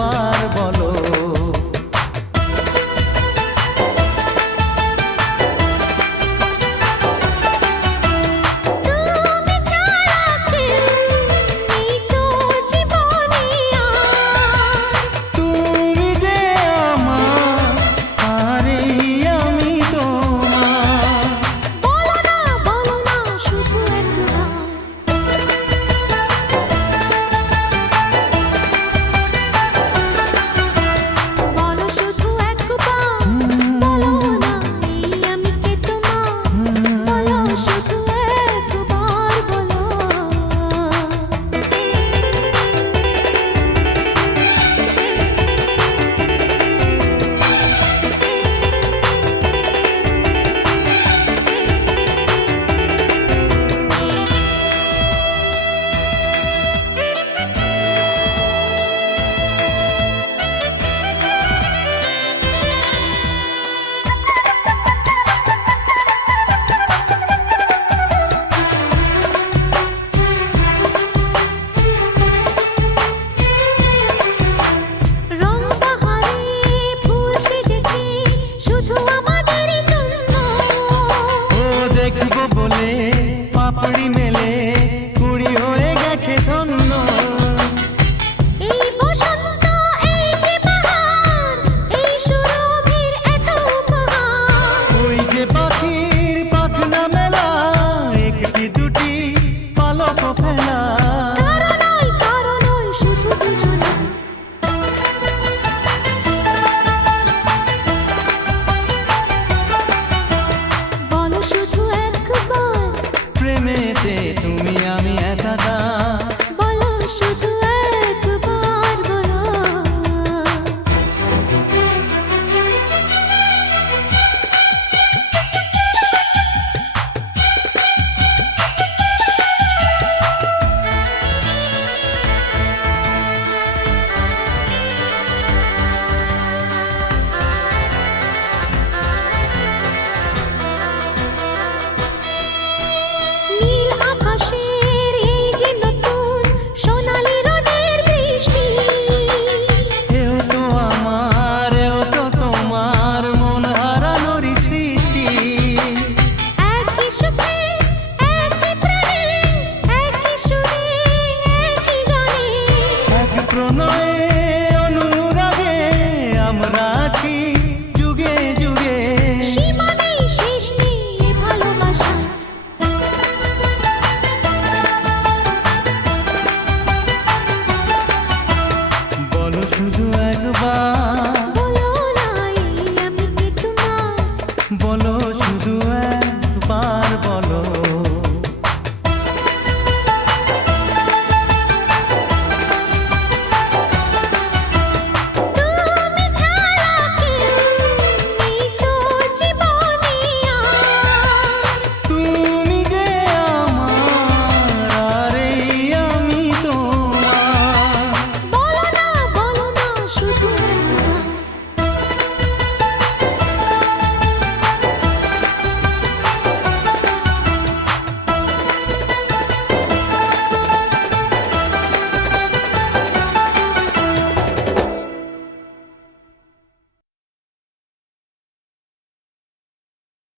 একবার বলো। দেখবো বলে পাপড়ি মেলে কুড়ি হয়ে গেছে ধন্য। এই বসন্ত এই যে বাহার এই সুরভির এত উপহার। ওই যে পাখির পাখনা মেলা একটি দুটি পালক ফেলা। কারণই শুধু দুজনে বলো শুধু একবার প্রেমেতে তুমি আমি একাদা। বলো শুধু একবার বলো। নীল আকাশের এই যে নতুন সোনালি রোদের বৃষ্টি। এও তো আমার এও তো তোমার মন হারানোরই সৃষ্টি। একই সুখে একই প্রাণে একই সুরে একই গানে। এক প্রণয়ে অনুরাগে আমরা আছি যুগে যুগে। সীমা নেই শেষ নেই এ ভালোবাসা। বলো শুধু একবার